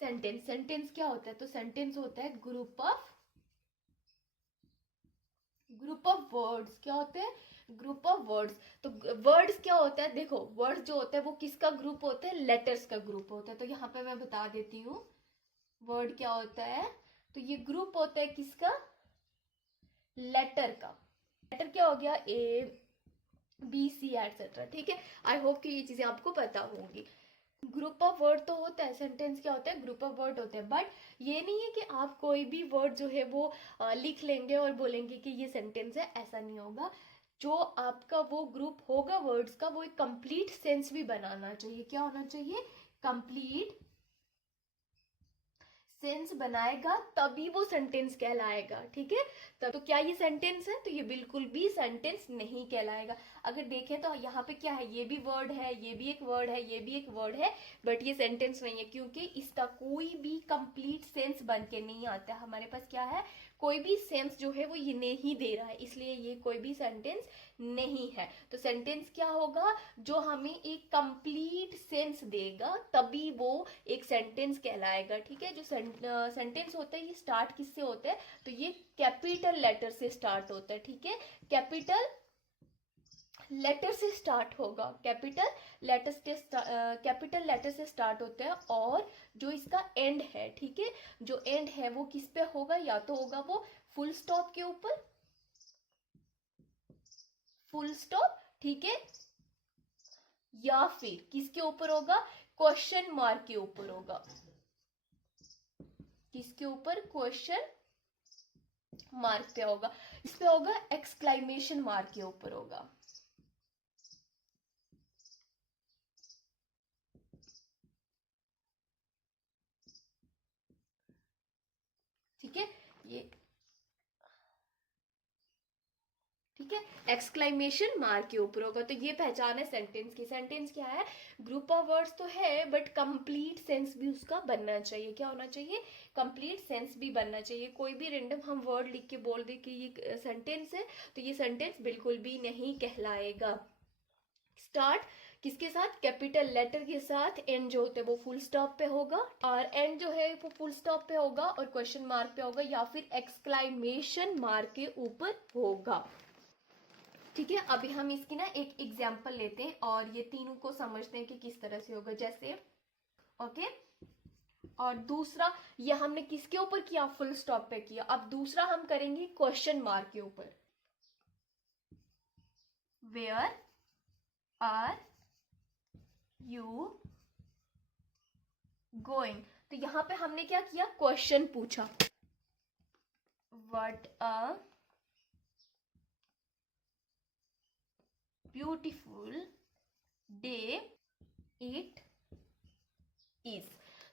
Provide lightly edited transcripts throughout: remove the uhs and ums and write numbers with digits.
Sentence. Sentence क्या होता है? तो सेंटेंस होता है ग्रुप ऑफ वर्ड्स। क्या होते हैं? Group of words. तो वर्ड्स क्या होता है? देखो, वर्ड्स जो होता है वो किसका ग्रुप होता है? लेटर्स का ग्रुप होता है। तो यहाँ पे मैं बता देती हूँ वर्ड क्या होता है। तो ये ग्रुप होता है किसका? लेटर का। लेटर क्या हो गया? A B C etcetera. ठीक है, आई होप कि ये चीजें आपको पता होंगी। ग्रुप ऑफ वर्ड तो होता है, सेंटेंस क्या होता है? ग्रुप ऑफ वर्ड होते हैं। बट ये नहीं है कि आप कोई भी वर्ड जो है वो लिख लेंगे और बोलेंगे कि ये सेंटेंस है, ऐसा नहीं होगा। जो आपका वो ग्रुप होगा वर्ड्स का, वो एक कंप्लीट सेंस भी बनाना चाहिए। क्या होना चाहिए? कंप्लीट सेंस बनाएगा तभी वो सेंटेंस कहलाएगा। ठीक है, तब तो क्या ये सेंटेंस है? तो ये बिल्कुल भी सेंटेंस नहीं कहलाएगा। अगर देखें तो यहाँ पे क्या है? ये भी वर्ड है, ये भी एक वर्ड है, ये भी एक वर्ड है, बट ये सेंटेंस नहीं है, क्योंकि इसका कोई भी कंप्लीट सेंस बन के नहीं आता। हमारे पास क्या है? कोई भी सेंस जो है वो ये नहीं दे रहा है, इसलिए ये कोई भी सेंटेंस नहीं है। तो सेंटेंस क्या होगा? जो हमें एक कंप्लीट सेंस देगा तभी वो एक सेंटेंस कहलाएगा। ठीक है, जो सेंटेंस होता है ये स्टार्ट किससे होता है? तो ये कैपिटल लेटर से स्टार्ट होता है। ठीक है, कैपिटल लेटर से स्टार्ट होगा। कैपिटल लेटर से स्टार्ट होता है, और जो इसका एंड है, ठीक है, जो एंड है वो किस पे होगा? या तो होगा वो फुल स्टॉप के ऊपर, फुल स्टॉप, ठीक है, या फिर किसके ऊपर होगा? क्वेश्चन मार्क के ऊपर होगा। किसके ऊपर? क्वेश्चन मार्क पे होगा। इस पे होगा एक्सक्लामेशन मार्क के ऊपर होगा। ठीक है, ये ठीक है, एक्सक्लामेशन मार्क के ऊपर होगा। तो ये पहचान है सेंटेंस की। सेंटेंस क्या है? ग्रुप ऑफ वर्ड्स तो है, बट कंप्लीट सेंस भी उसका बनना चाहिए। क्या होना चाहिए? कंप्लीट सेंस भी बनना चाहिए। कोई भी रेंडम हम वर्ड लिख के बोल दे कि ये सेंटेंस है, तो ये सेंटेंस बिल्कुल भी नहीं कहलाएगा। स्टार्ट किसके साथ? कैपिटल लेटर के साथ। एंड जो होते हैं वो फुल स्टॉप पे होगा, और एंड जो है वो फुल स्टॉप पे होगा और क्वेश्चन मार्क पे होगा, या फिर एक्सक्लामेशन मार्क के ऊपर होगा। ठीक है, अभी हम इसकी ना एक एग्जाम्पल लेते हैं और ये तीनों को समझते हैं कि किस तरह से होगा। जैसे ओके, और दूसरा ये हमने किसके ऊपर किया? फुल स्टॉप पे किया। अब दूसरा हम करेंगे क्वेश्चन मार्क के ऊपर। Where are you going? तो यहां पे हमने क्या किया? क्वेश्चन पूछा। What a beautiful day it is.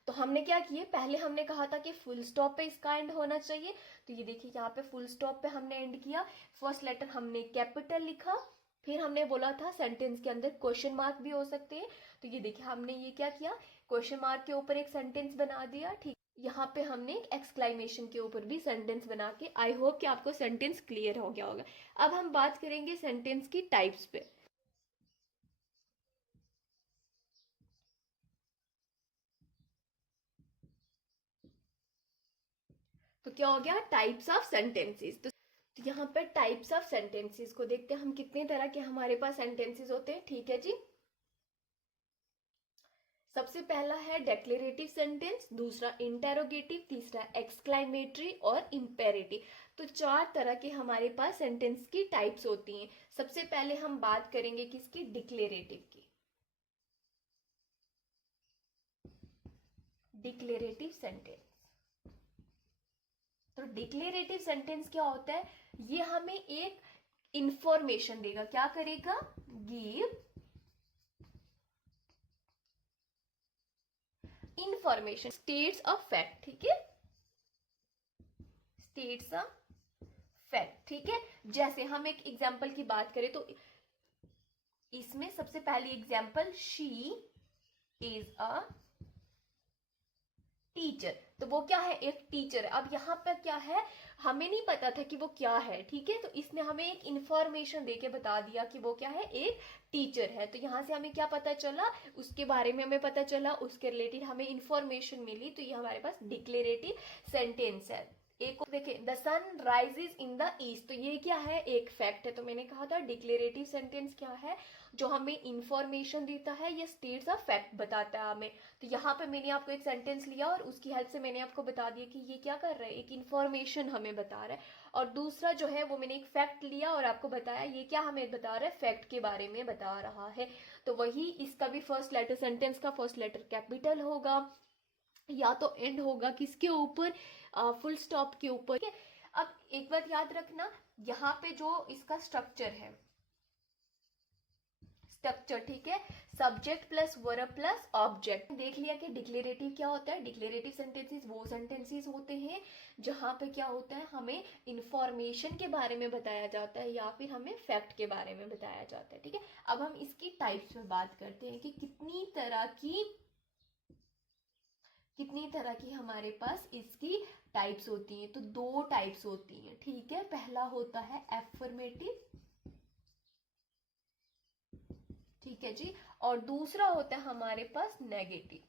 तो हमने क्या किए? पहले हमने कहा था कि फुल स्टॉप पे इसका एंड होना चाहिए। तो ये देखिए यहाँ पे फुल स्टॉप पे हमने एंड किया। फर्स्ट लेटर हमने कैपिटल लिखा, फिर हमने बोला था सेंटेंस के अंदर क्वेश्चन मार्क भी हो सकते हैं। तो ये देखिए हमने ये क्या किया? क्वेश्चन मार्क के ऊपर एक सेंटेंस बना दिया। ठीक, यहाँ पे हमने एक एक्सक्लामेशन के ऊपर भी सेंटेंस बना के, आई होप कि आपको सेंटेंस क्लियर हो गया होगा। अब हम बात करेंगे सेंटेंस की टाइप्स पे। तो क्या हो गया? Types of sentences. तो यहाँ पर टाइप्स ऑफ सेंटेंसेस को देखते हैं हम, कितने तरह के हमारे पास सेंटेंसेस होते हैं। ठीक है जी, सबसे पहला है डेक्लेरेटिव सेंटेंस, दूसरा इंटेरोगेटिव, तीसरा एक्सक्लामेटरी और इंपेरेटिव। तो चार तरह के हमारे पास सेंटेंस की टाइप्स होती हैं। सबसे पहले हम बात करेंगे किसकी? डिक्लेरेटिव की। Declarative sentence. तो डिक्लेरेटिव सेंटेंस क्या होता है? ये हमें एक इंफॉर्मेशन देगा। क्या करेगा? Give information, states a fact. ठीक है, स्टेट्स अ फैक्ट। ठीक है, जैसे हम एक एग्जांपल की बात करें तो इसमें सबसे पहली example, she is a teacher, तो वो क्या है, एक टीचर है। अब यहाँ पर क्या है, हमें नहीं पता था कि वो क्या है, ठीक है, तो इसने हमें एक इंफॉर्मेशन देके बता दिया कि वो क्या है, एक टीचर है। तो यहाँ से हमें क्या पता चला, उसके बारे में हमें पता चला, उसके रिलेटेड हमें इंफॉर्मेशन मिली, तो ये हमारे पास डिक्लेरेटिव सेंटेंस है। एक देखिए, the sun rises in the east, तो ये क्या है, एक फैक्ट है। तो मैंने कहा था डिक्लेरेटिव सेंटेंस क्या है, जो हमें इंफॉर्मेशन देता है, ये स्टेट्स अ फैक्ट बताता है हमें। तो यहाँ पे मैंने आपको एक सेंटेंस लिया और उसकी हेल्प से मैंने आपको बता दिया कि ये क्या कर रहा है, एक इंफॉर्मेशन हमें बता रहा है। और दूसरा जो है वो मैंने एक फैक्ट लिया और आपको बताया, ये क्या हमें बता रहा है, फैक्ट के बारे में बता रहा है। तो वही इसका भी फर्स्ट लेटर, सेंटेंस का फर्स्ट लेटर कैपिटल होगा, या तो एंड होगा किसके ऊपर, फुल स्टॉप के ऊपर, ठीक है। अब एक बात याद रखना, यहाँ पे जो इसका स्ट्रक्चर है, स्ट्रक्चर, ठीक है, subject plus verb plus object. देख लिया कि डिक्लेरेटिव क्या होता है, डिक्लेरेटिव सेंटेंसेस वो सेंटेंसेस होते हैं जहां पे क्या होता है, हमें इंफॉर्मेशन के बारे में बताया जाता है या फिर हमें फैक्ट के बारे में बताया जाता है, ठीक है। अब हम इसकी टाइप्स में बात करते हैं कि कितनी तरह की हमारे पास इसकी टाइप्स होती हैं। तो दो टाइप्स होती हैं, ठीक है। पहला होता है एफर्मेटिव, ठीक है जी, और दूसरा होता है हमारे पास नेगेटिव,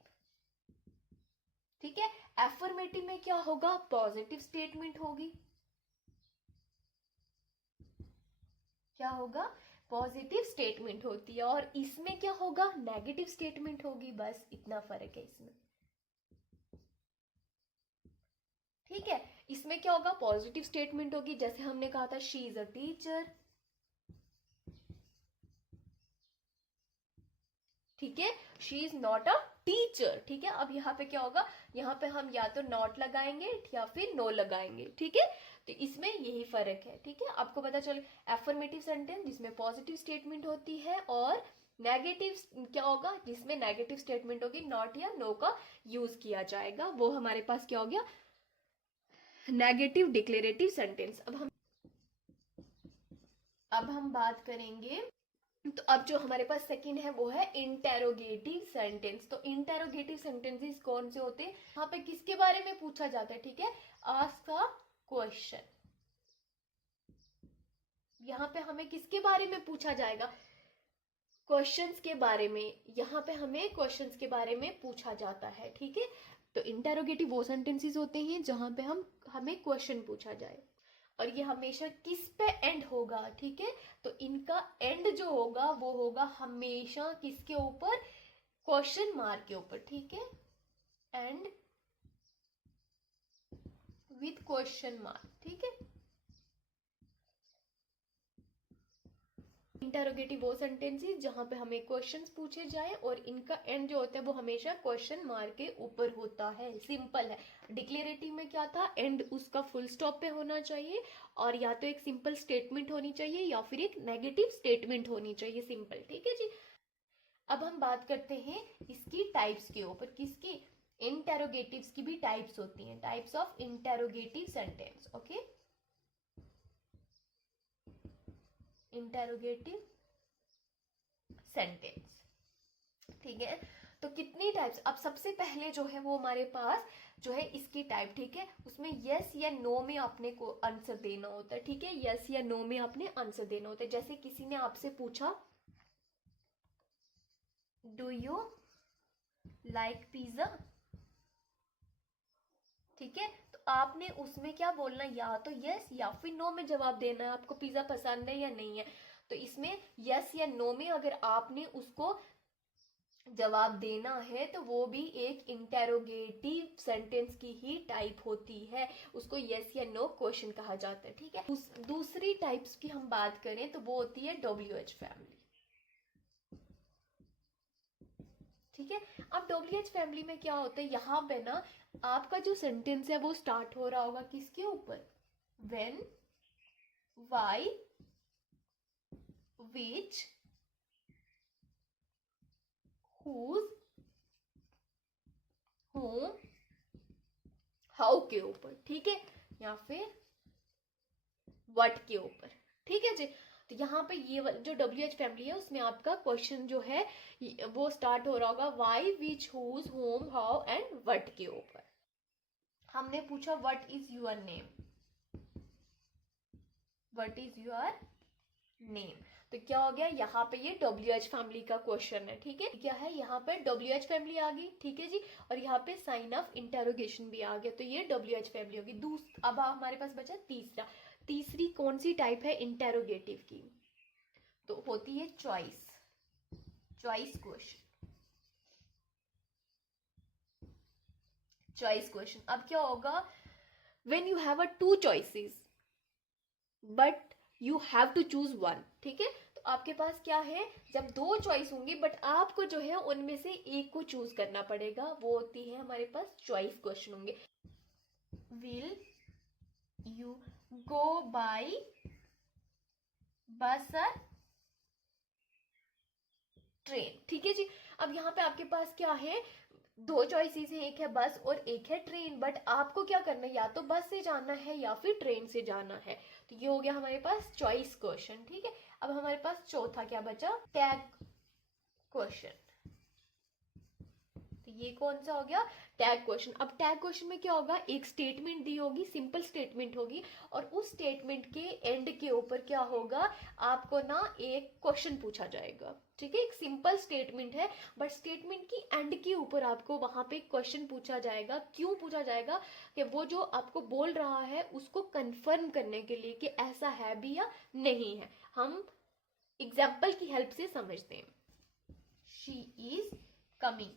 ठीक है। एफर्मेटिव में क्या होगा, पॉजिटिव स्टेटमेंट होगी, क्या होगा, पॉजिटिव स्टेटमेंट होती है, और इसमें क्या होगा, नेगेटिव स्टेटमेंट होगी, बस इतना फर्क है इसमें, ठीक है। इसमें क्या होगा, पॉजिटिव स्टेटमेंट होगी, जैसे हमने कहा था शी इज अ टीचर, ठीक है, she is not a teacher, ठीक है। अब यहाँ पे क्या होगा, यहाँ पे हम या तो नॉट लगाएंगे या फिर नो लगाएंगे, ठीक है। तो इसमें यही फर्क है, ठीक है। आपको पता चले एफर्मेटिव सेंटेंस जिसमें पॉजिटिव स्टेटमेंट होती है, और नेगेटिव क्या होगा, जिसमें नेगेटिव स्टेटमेंट होगी, नॉट या नो का यूज किया जाएगा, वो हमारे पास क्या हो गया, नेगेटिव डिक्लेरेटिव सेंटेंस। अब हम बात करेंगे, तो अब जो हमारे पास सेकंड है वो है इंटेरोगेटिव सेंटेंस। तो इंटेरोगेटिव सेंटेंसेस कौन से होते हैं, यहाँ पे किसके बारे में पूछा जाता है, ठीक है, आस्क अ क्वेश्चन। यहाँ पे हमें किसके बारे में पूछा जाएगा, क्वेश्चंस के बारे में, यहाँ पे हमें क्वेश्चंस के बारे में पूछा जाता है, ठीक है। तो इंटेरोगेटिव वो सेंटेंसेस होते हैं जहां पे हमें क्वेश्चन पूछा जाए, और ये हमेशा किस पे एंड होगा, ठीक है। तो इनका एंड जो होगा वो होगा हमेशा किसके ऊपर, क्वेश्चन मार्क के ऊपर, ठीक है, एंड विथ क्वेश्चन मार्क, ठीक है। इंटरोगेटिव वो सेंटेंसेस जहां पे हमें क्वेश्चंस पूछे जाए और इनका एंड जो होता है वो हमेशा क्वेश्चन मार्क के ऊपर होता है, सिंपल है। डिक्लेरेटिव में क्या था, एंड उसका फुल स्टॉप पे होना चाहिए, और या तो एक सिंपल स्टेटमेंट होनी चाहिए या फिर एक नेगेटिव स्टेटमेंट होनी चाहिए, सिंपल, ठीक है जी। अब हम बात करते हैं इसकी टाइप्स के ऊपर, किसकी, इंटेरोगेटिव्स की भी टाइप्स होती हैं, types of interrogative sentence, okay. Interrogative sentence, ठीक है। तो कितनी टाइप्स, अब सबसे पहले जो है वो हमारे पास जो है इसकी टाइप, ठीक है, उसमें यस या नो में आपने को आंसर देना होता है, ठीक है, यस या नो में आपने आंसर देना होता है। जैसे किसी ने आपसे पूछा, डू यू लाइक पिज्जा, ठीक है, तो आपने उसमें क्या बोलना, या तो यस या फिर नो में जवाब देना है, आपको पिज्जा पसंद है या नहीं है। तो इसमें यस या नो में अगर आपने उसको जवाब देना है तो वो भी एक इंटेरोगेटिव सेंटेंस की ही टाइप होती है, उसको यस या नो क्वेश्चन कहा जाता है, ठीक है। दूसरी टाइप्स की हम बात करें तो वो होती है WH फैमिली, ठीक है। अब WH फैमिली में क्या होता है, यहाँ पे ना आपका जो सेंटेंस है वो स्टार्ट हो रहा होगा किसके ऊपर, when, why, which, whose, whom, how के ऊपर, ठीक है, या फिर व्हाट के ऊपर, ठीक है जी। तो यहाँ पे ये जो WH फैमिली है उसमें आपका क्वेश्चन जो है वो स्टार्ट हो रहा होगा why, which, whose, whom, how and what के ऊपर, हमने पूछा what is your name, what is your name, तो क्या हो गया यहाँ पे ये WH फैमिली का क्वेश्चन है, ठीक है। क्या है यहाँ पे WH फैमिली आ गई, ठीक है जी, और यहाँ पे साइन ऑफ इंटेरोगेशन भी आ गया, तो ये WH फैमिली होगी। अब हमारे पास बचा तीसरा, तीसरी कौन सी टाइप है इंटेरोगेटिव की, तो होती है choice, choice question, choice question. अब क्या होगा, when you have a two choices but you have to choose one, ठीक है। तो आपके पास क्या है, जब दो चॉइस होंगी बट आपको जो है उनमें से एक को चूज करना पड़ेगा, वो होती है हमारे पास चॉइस क्वेश्चन होंगे। विल यू गो बाय बस और ट्रेन, ठीक है जी। अब यहाँ पे आपके पास क्या है, दो चॉइसेस हैं, एक है बस और एक है ट्रेन, बट आपको क्या करना है, या तो बस से जाना है या फिर ट्रेन से जाना है, तो ये हो गया हमारे पास चॉइस क्वेश्चन, ठीक है। अब हमारे पास चौथा क्या बचा, टैग क्वेश्चन, तो ये कौन सा हो गया, टैग क्वेश्चन। अब टैग क्वेश्चन में क्या होगा, एक स्टेटमेंट दी होगी, सिंपल स्टेटमेंट होगी, और उस स्टेटमेंट के एंड के ऊपर क्या होगा, आपको ना एक क्वेश्चन पूछा जाएगा, ठीक है। एक सिंपल स्टेटमेंट है बट स्टेटमेंट की एंड के ऊपर आपको वहां पे क्वेश्चन पूछा जाएगा। क्यों पूछा जाएगा, कि वो जो आपको बोल रहा है उसको कंफर्म करने के लिए कि ऐसा है भी या नहीं है। हम एग्जाम्पल की हेल्प से समझते हैं, शी इज कमिंग,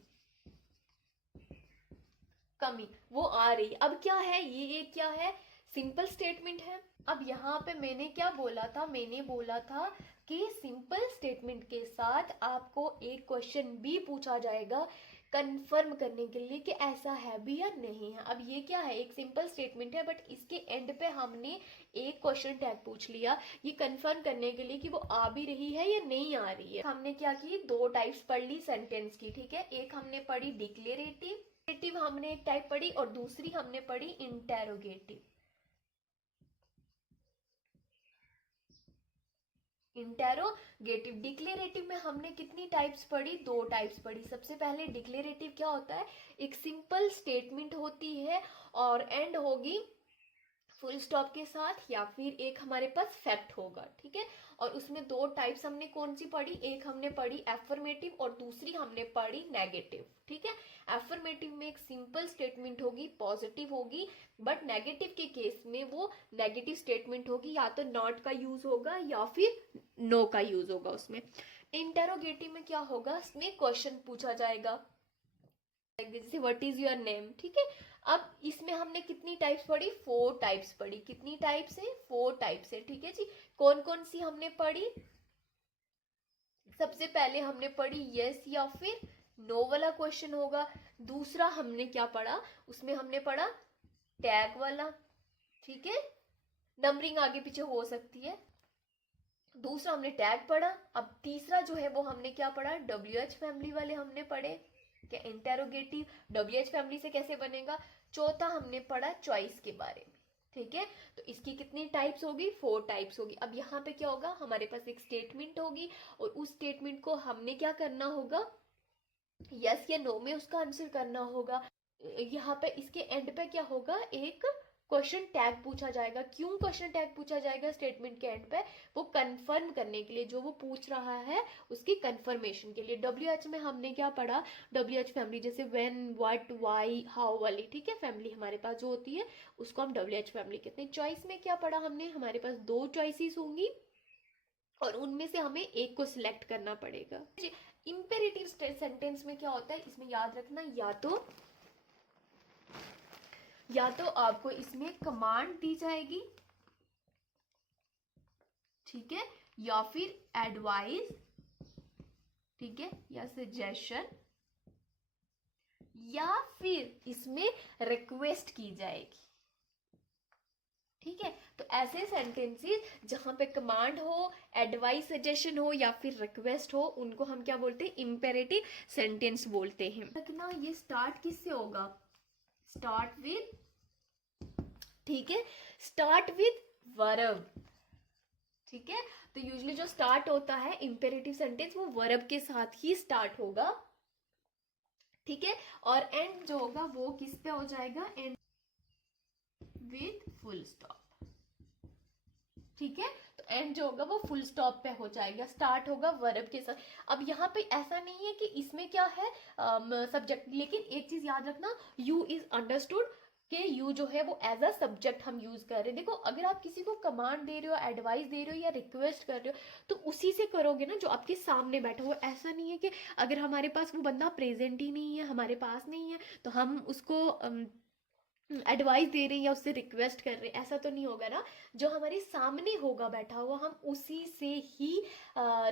कमी, वो आ रही। अब क्या है, ये क्या है, सिंपल स्टेटमेंट है। अब यहाँ पे मैंने क्या बोला था, मैंने बोला था कि सिंपल स्टेटमेंट के साथ आपको एक क्वेश्चन भी पूछा जाएगा कंफर्म करने के लिए कि ऐसा है भी या नहीं है। अब ये क्या है, एक सिंपल स्टेटमेंट है बट इसके एंड पे हमने एक क्वेश्चन टैग पूछ लिया, ये कंफर्म करने के लिए कि वो आ भी रही है या नहीं आ रही है। हमने क्या की, दो टाइप्स पढ़ ली सेंटेंस की, ठीक है। एक हमने पढ़ी डिक्लेरेटिव, हमने एक टाइप पढ़ी, और दूसरी हमने पढ़ी इंटेरोगेटिव। इंटेरोगेटिव, डिक्लेरेटिव में हमने कितनी टाइप्स पढ़ी, दो टाइप्स पढ़ी। सबसे पहले डिक्लेरेटिव क्या होता है, एक सिंपल स्टेटमेंट होती है और एंड होगी फुल स्टॉप के साथ, या फिर एक हमारे पास फैक्ट होगा, ठीक है। और उसमें दो टाइप्स हमने कौन सी पढ़ी, एक हमने पढ़ी एफर्मेटिव और दूसरी हमने पढ़ी नेगेटिव, ठीक है। एफर्मेटिव में एक सिंपल स्टेटमेंट होगी, पॉजिटिव होगी, बट नेगेटिव के केस में वो नेगेटिव स्टेटमेंट होगी, या तो नॉट का यूज होगा या फिर नो का यूज होगा उसमें। इंटेरोगेटिव में क्या होगा, उसमें क्वेश्चन पूछा जाएगा, जैसे व्हाट इज योर नेम, ठीक है। अब इसमें हमने कितनी टाइप्स पढ़ी, 4 टाइप्स पढ़ी। कितनी टाइप्स है, 4 टाइप्स है, ठीक है जी। कौन कौन सी हमने पढ़ी, सबसे पहले हमने पढ़ी यस या फिर नो वाला क्वेश्चन होगा। दूसरा हमने क्या पढ़ा, उसमें हमने पढ़ा टैग वाला, ठीक है, नंबरिंग आगे पीछे हो सकती है। दूसरा हमने टैग पढ़ा। अब तीसरा जो है वो हमने क्या पढ़ा, WH फैमिली वाले हमने पढ़े, क्या इंटेरोगेटिव WH फैमिली से कैसे बनेगा। चौथा हमने पढ़ा चॉइस के बारे में, ठीक है। तो इसकी कितनी टाइप्स होगी, 4 टाइप्स होगी। अब यहाँ पे क्या होगा, हमारे पास एक स्टेटमेंट होगी और उस स्टेटमेंट को हमने क्या करना होगा, यस या नो में उसका आंसर करना होगा। यहाँ पे इसके एंड पे क्या होगा, एक क्वेश्चन टैग पूछा जाएगा। क्यों क्वेश्चन टैग पूछा जाएगा स्टेटमेंट के एंड पे, वो कंफर्म करने के लिए, जो वो पूछ रहा है उसकी कंफर्मेशन के लिए। WH में हमने क्या पढ़ा, WH फैमिली, जैसे व्हेन, व्हाट, व्हाई, हाउ वाली, ठीक है, फैमिली हमारे पास जो होती है उसको हम WH फैमिली कहते हैं। चॉइस में क्या पढ़ा हमने, हमारे पास 2 चॉइसेस होंगी और उनमें से हमें एक को सिलेक्ट करना पड़ेगा। इंपेरेटिव सेंटेंस में क्या होता है, इसमें याद रखना, या तो आपको इसमें कमांड दी जाएगी, ठीक है, या फिर एडवाइस, ठीक है, या सजेशन, या फिर इसमें रिक्वेस्ट की जाएगी, ठीक है। तो ऐसे सेंटेंसेस जहां पे कमांड हो, एडवाइस, सजेशन हो या फिर रिक्वेस्ट हो, उनको हम क्या बोलते हैं, इंपेरेटिव सेंटेंस बोलते हैं। ना ये स्टार्ट किससे होगा, स्टार्ट विद, ठीक है, स्टार्ट विद वर्ब, ठीक है। तो यूजुअली जो स्टार्ट होता है इंपेरेटिव सेंटेंस वो वर्ब के साथ ही स्टार्ट होगा, ठीक है। और एंड जो होगा वो किस पे हो जाएगा, एंड विद फुल स्टॉप। ठीक है, तो एंड जो होगा वो फुल स्टॉप पे हो जाएगा, स्टार्ट होगा वर्ब के साथ। अब यहाँ पे ऐसा नहीं है कि इसमें क्या है सब्जेक्ट, लेकिन एक चीज याद रखना, यू इज अंडरस्टूड कि यू जो है वो एज अ सब्जेक्ट हम यूज कर रहे हैं। देखो अगर आप किसी को कमांड दे रहे हो, एडवाइस दे रहे हो या रिक्वेस्ट कर रहे हो, तो उसी से करोगे ना जो आपके सामने बैठा हो। ऐसा नहीं है कि अगर हमारे पास वो बंदा प्रेजेंट ही नहीं है, हमारे पास नहीं है, तो हम उसको एडवाइस दे रहे हैं या उससे रिक्वेस्ट कर रहे हैं, ऐसा तो नहीं होगा ना। जो हमारे सामने होगा बैठा हुआ, हम उसी से ही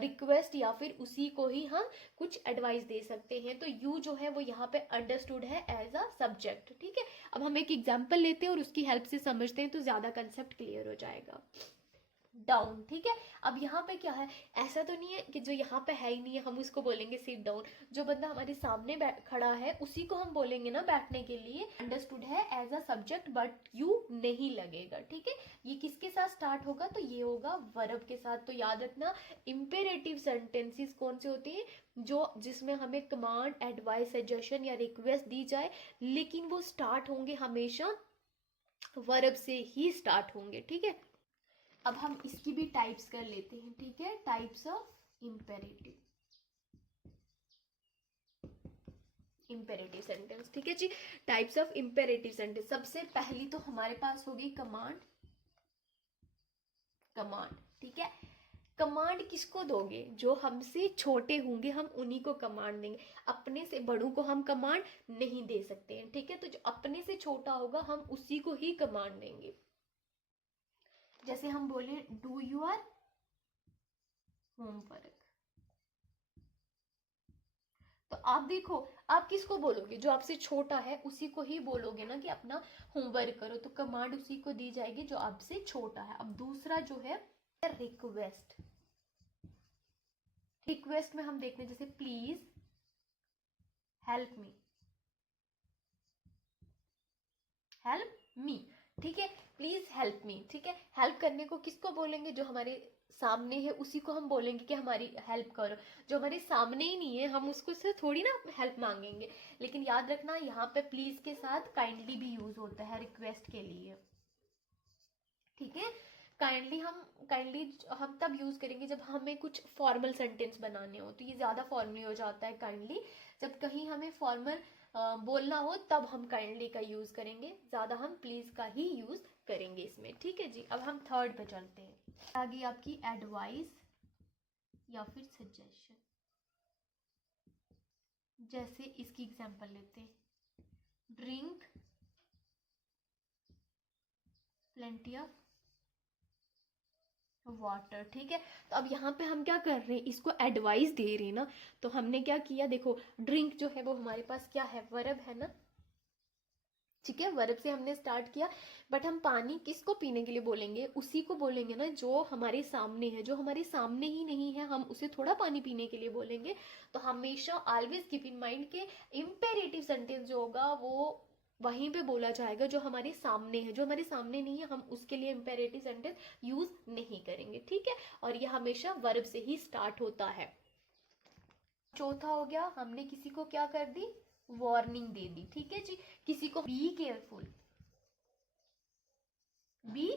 रिक्वेस्ट या फिर उसी को ही हम कुछ एडवाइस दे सकते हैं। तो यू जो है वो यहाँ पे अंडरस्टूड है एज अ सब्जेक्ट। ठीक है, अब हम एक एग्जाम्पल लेते हैं और उसकी हेल्प से समझते हैं तो ज्यादा कंसेप्ट क्लियर हो जाएगा। डाउन। ठीक है, अब यहाँ पे क्या है, ऐसा तो नहीं है कि जो यहाँ पे है ही नहीं है हम उसको बोलेंगे सिट डाउन। जो बंदा हमारे सामने खड़ा है उसी को हम बोलेंगे ना बैठने के लिए। अंडरस्टूड है as a subject but you नहीं लगेगा। ठीक है, ये किसके साथ स्टार्ट होगा, तो ये होगा वर्ब के साथ। तो याद रखना इंपेरेटिव सेंटेंसेस कौन से होते हैं, जो जिसमें हमें कमांड, एडवाइस, सजेशन या रिक्वेस्ट दी जाए, लेकिन वो स्टार्ट होंगे हमेशा वर्ब से ही स्टार्ट होंगे। ठीक है, अब हम इसकी भी टाइप्स कर लेते हैं। ठीक है, types of imperative, imperative sentence. ठीक है जी, टाइप्स ऑफ इंपेरेटिव सेंटेंस। सबसे पहली तो हमारे पास होगी कमांड। कमांड, ठीक है, कमांड किसको दोगे, जो हमसे छोटे होंगे हम उन्हीं को कमांड देंगे। अपने से बड़ों को हम कमांड नहीं दे सकते हैं। ठीक है, तो जो अपने से छोटा होगा हम उसी को ही कमांड देंगे। जैसे हम बोले डू योर होमवर्क, तो आप देखो आप किसको बोलोगे, जो आपसे छोटा है उसी को ही बोलोगे ना कि अपना होमवर्क करो, तो कमांड उसी को दी जाएगी जो आपसे छोटा है। अब दूसरा जो है रिक्वेस्ट। रिक्वेस्ट में हम देखते हैं जैसे please help me, help me. ठीक है, प्लीज हेल्प मी। ठीक है, हेल्प करने को किसको बोलेंगे, जो हमारे सामने है उसी को हम बोलेंगे कि हमारी हेल्प करो। जो हमारे सामने ही नहीं है हम उसको से थोड़ी ना हेल्प मांगेंगे। लेकिन याद रखना यहाँ पे प्लीज के साथ काइंडली भी यूज होता है रिक्वेस्ट के लिए। ठीक है, काइंडली हम तब यूज करेंगे जब हमें कुछ फॉर्मल सेंटेंस बनाने हो, तो ये ज्यादा फॉर्मली हो जाता है काइंडली। जब कहीं हमें फॉर्मल बोलना हो तब हम काइंडली का यूज करेंगे, ज्यादा हम प्लीज का ही यूज करेंगे इसमें। ठीक है जी, अब हम थर्ड पे चलते हैं। आगे आपकी एडवाइस या फिर सजेशन। जैसे इसकी एग्जांपल लेते हैं, ड्रिंक प्लेंटी ऑफ वाटर। ठीक है, तो अब यहाँ पे हम क्या कर रहे हैं, इसको एडवाइस दे रहे हैं ना। तो हमने क्या किया, देखो ड्रिंक जो है वो हमारे पास क्या है, वर्ब है ना। ठीक है, वर्ब से हमने स्टार्ट किया, बट हम पानी किसको पीने के लिए बोलेंगे, उसी को बोलेंगे ना जो हमारे सामने है। जो हमारे सामने ही नहीं है हम उसे थोड़ा पानी पीने के लिए बोलेंगे। तो हमेशा ऑलवेज कीप इन माइंड के इंपेरेटिव सेंटेंस जो होगा वो वहीं पे बोला जाएगा जो हमारे सामने है। जो हमारे सामने नहीं है हम उसके लिए इंपेरेटिव सेंटेंस यूज नहीं करेंगे। ठीक है, और यह हमेशा वर्ब से ही स्टार्ट होता है। चौथा हो गया, हमने किसी को क्या कर दी, वार्निंग दे दी। ठीक है जी, किसी को बी केयरफुल, बी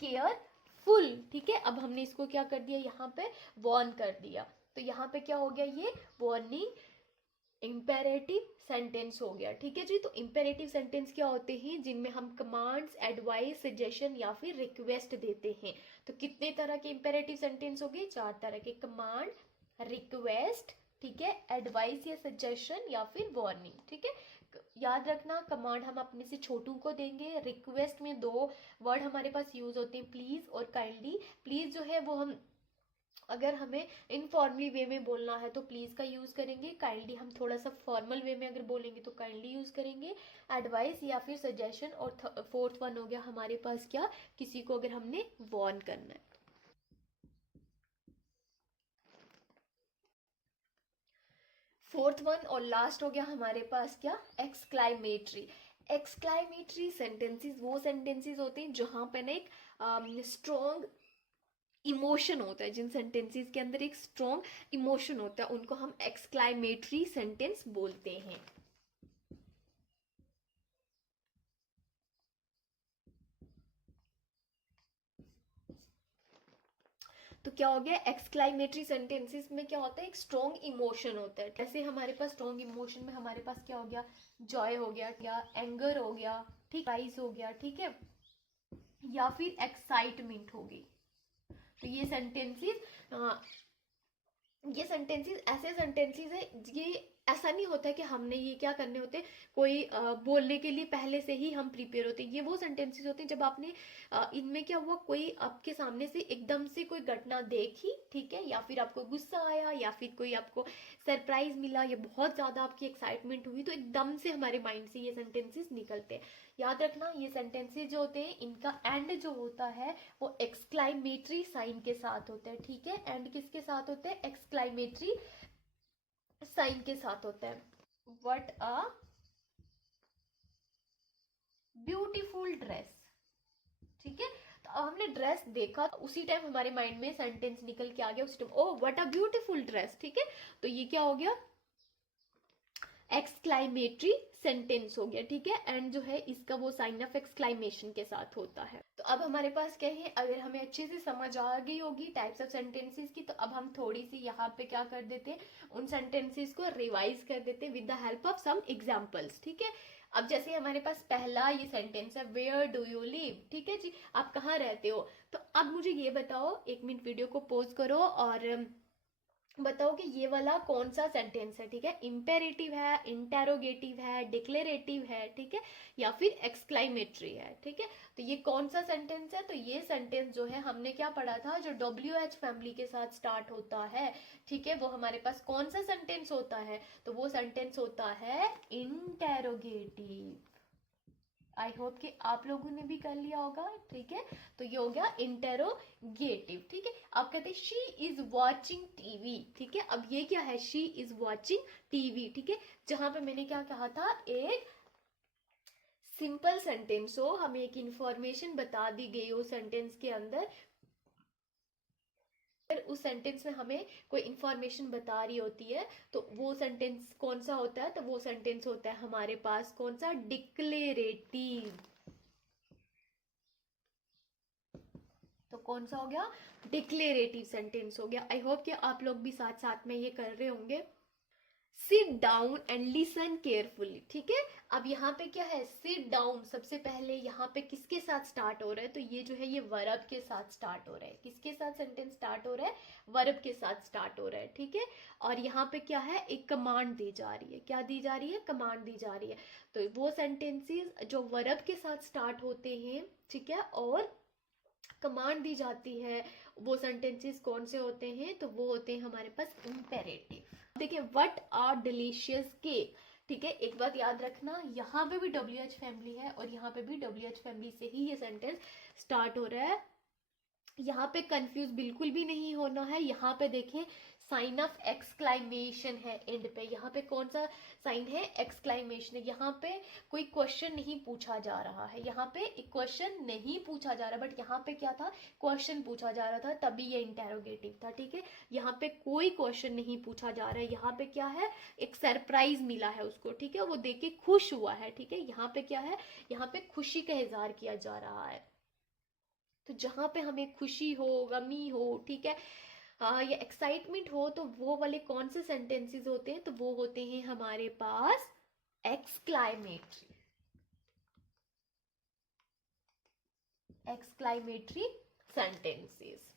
केयरफुल। ठीक है, अब हमने इसको क्या कर दिया, यहाँ पे वार्न कर दिया। तो यहाँ पे क्या हो गया, ये वार्निंग इंपेरेटिव सेंटेंस हो गया। ठीक है जी, तो इंपेरेटिव सेंटेंस क्या होते हैं, जिनमें हम कमांड्स, एडवाइस, सजेशन या फिर रिक्वेस्ट देते हैं। तो कितने तरह के इंपेरेटिव सेंटेंस हो गए, 4 तरह के, कमांड, रिक्वेस्ट, ठीक है, एडवाइस या सजेशन या फिर वार्निंग। ठीक है, याद रखना कमांड हम अपने से छोटू को देंगे। रिक्वेस्ट में 2 वर्ड हमारे पास यूज होते हैं, प्लीज और काइंडली। प्लीज जो है वो हम अगर हमें इनफॉर्मली वे में बोलना है तो प्लीज का यूज करेंगे। काइंडली हम थोड़ा सा फॉर्मल वे में अगर बोलेंगे तो काइंडली यूज करेंगे। एडवाइस या फिर सजेशन, और फोर्थ वन हो गया हमारे पास क्या, किसी को अगर हमने वार्न करना है। फोर्थ वन और लास्ट हो गया हमारे पास क्या, एक्सक्लाइमेटरी। एक्सक्लाइमेटरी सेंटेंसेस वो सेंटेंसेस होते हैं जहां पे ना एक स्ट्रॉन्ग इमोशन होता है। जिन सेंटेंसेस के अंदर एक स्ट्रॉन्ग इमोशन होता है उनको हम एक्सक्लाइमेटरी सेंटेंस बोलते हैं। तो क्या हो गया, एक्सक्लामेटरी सेंटेंसेस में क्या होता है, एक स्ट्रॉन्ग इमोशन होता है। जैसे हमारे पास स्ट्रॉन्ग इमोशन में हमारे पास क्या हो गया, जॉय हो गया, या एंगर हो गया, ठीक, प्राइस हो गया, ठीक है, या फिर एक्साइटमेंट होगी। तो ये सेंटेंसेस ऐसे सेंटेंसेस है, ये ऐसा नहीं होता कि हमने ये क्या करने होते, कोई बोलने के लिए पहले से ही हम प्रिपेयर होते हैं। ये वो सेंटेंसेस होते हैं जब आपने इनमें क्या हुआ, कोई आपके सामने से एकदम से कोई घटना देखी, ठीक है, या फिर आपको गुस्सा आया, या फिर कोई आपको सरप्राइज मिला, या बहुत ज्यादा आपकी एक्साइटमेंट हुई, तो एकदम से हमारे माइंड से ये सेंटेंसेस निकलते हैं। याद रखना, ये सेंटेंसेस जो होते हैं इनका एंड जो होता है वो एक्सक्लामेटरी साइन के साथ होता है, ठीक है। एंड किसके साथ होता है, एक्सक्लामेटरी साइन के साथ होता है। व्हाट अ ब्यूटीफुल ड्रेस, ठीक है। तो अब हमने ड्रेस देखा, तो उसी टाइम हमारे माइंड में सेंटेंस निकल के आ गया, उसी time oh what a beautiful dress, ठीक है। तो ये क्या हो गया, एक्सक्लामेटरी सेंटेंस हो गया, ठीक है। एंड जो है इसका वो साइन ऑफ एक्सक्लामेशन के साथ होता है। तो अब हमारे पास क्या है, अगर हमें अच्छे से समझ आ गई होगी टाइप्स ऑफ सेंटेंसेस की, तो अब हम थोड़ी सी यहाँ पे क्या कर देते हैं, उन सेंटेंसेस को रिवाइज कर देते हैं with the help of some examples, ठीक है। अब जैसे हमारे पास पहला ये सेंटेंस है, वेयर डू यू लिव, ठीक है जी, आप कहाँ रहते हो। तो अब मुझे ये बताओ, 1 मिनट वीडियो को पॉज करो और बताओ कि ये वाला कौन सा सेंटेंस है, ठीक है। इंपेरेटिव है, इंटेरोगेटिव है, डिक्लेरेटिव है, ठीक है, या फिर एक्सक्लामेटरी है, ठीक है। तो ये कौन सा सेंटेंस है, तो ये सेंटेंस जो है हमने क्या पढ़ा था, जो WH फैमिली के साथ स्टार्ट होता है, ठीक है, वो हमारे पास कौन सा सेंटेंस होता है, तो वो सेंटेंस होता है इंटेरोगेटिव। आई होप कि आप लोगों ने भी कर लिया होगा, ठीक है। तो ये हो गया इंटेरोगेटिव, ठीक है। आप कहते हैं शी इज वॉचिंग टीवी, ठीक है। अब ये क्या है, शी इज वॉचिंग टीवी, ठीक है। जहां पे मैंने क्या कहा था, एक सिंपल सेंटेंस हो, हमें एक इंफॉर्मेशन बता दी गई हो सेंटेंस के अंदर, अगर उस सेंटेंस में हमें कोई इंफॉर्मेशन बता रही होती है, तो वो सेंटेंस कौन सा होता है, तो वो सेंटेंस होता है हमारे पास कौन सा, डिक्लेरेटिव। तो कौन सा हो गया, डिक्लेरेटिव सेंटेंस हो गया। आई होप कि आप लोग भी साथ साथ में ये कर रहे होंगे। Sit down and listen carefully, ठीक है। अब यहाँ पे क्या है, सिट डाउन, सबसे पहले यहाँ पे किसके साथ स्टार्ट हो रहा है, तो ये जो है ये वर्ब के साथ स्टार्ट हो रहा है। किसके साथ सेंटेंस स्टार्ट हो रहा है, वर्ब के साथ स्टार्ट हो रहा है, ठीक है। और यहाँ पे क्या है, एक कमांड दी जा रही है, क्या दी जा रही है, कमांड दी जा रही है। तो वो सेंटेंसेस जो वर्ब के साथ स्टार्ट होते हैं, ठीक है, और कमांड दी जाती है, वो सेंटेंसेस कौन से होते हैं, तो वो होते हैं हमारे पास इंपेरेटिव। देखिए, व्हाट आर डिलीशियस केक, ठीक है। एक बात याद रखना, यहाँ पे भी WH फैमिली है और यहाँ पे भी WH फैमिली से ही ये सेंटेंस स्टार्ट हो रहा है। यहाँ पे कंफ्यूज बिल्कुल भी नहीं होना है। यहाँ पे देखें, साइन ऑफ एक्सक्लामेशन है एंड पे, यहाँ पे कौन सा साइन है, एक्सक्लामेशन है। यहाँ पे कोई क्वेश्चन नहीं पूछा जा रहा है, यहाँ पे एक क्वेश्चन नहीं पूछा जा रहा, बट यहाँ पे क्या था, क्वेश्चन पूछा जा रहा था, तभी ये इंटेरोगेटिव था, ठीक है। यहाँ पे कोई क्वेश्चन नहीं पूछा जा रहा है, यहाँ पे क्या है, एक सरप्राइज मिला है उसको, ठीक है, वो देख के खुश हुआ है, ठीक है। यहाँ पे क्या है, यहाँ पे खुशी का इजहार किया जा रहा है। तो जहां पे हमें खुशी हो, गमी हो, ठीक है, या एक्साइटमेंट हो, तो वो वाले कौन से सेंटेंसेस होते हैं, तो वो होते हैं हमारे पास एक्सक्लामेटरी, एक्सक्लामेटरी सेंटेंसेस।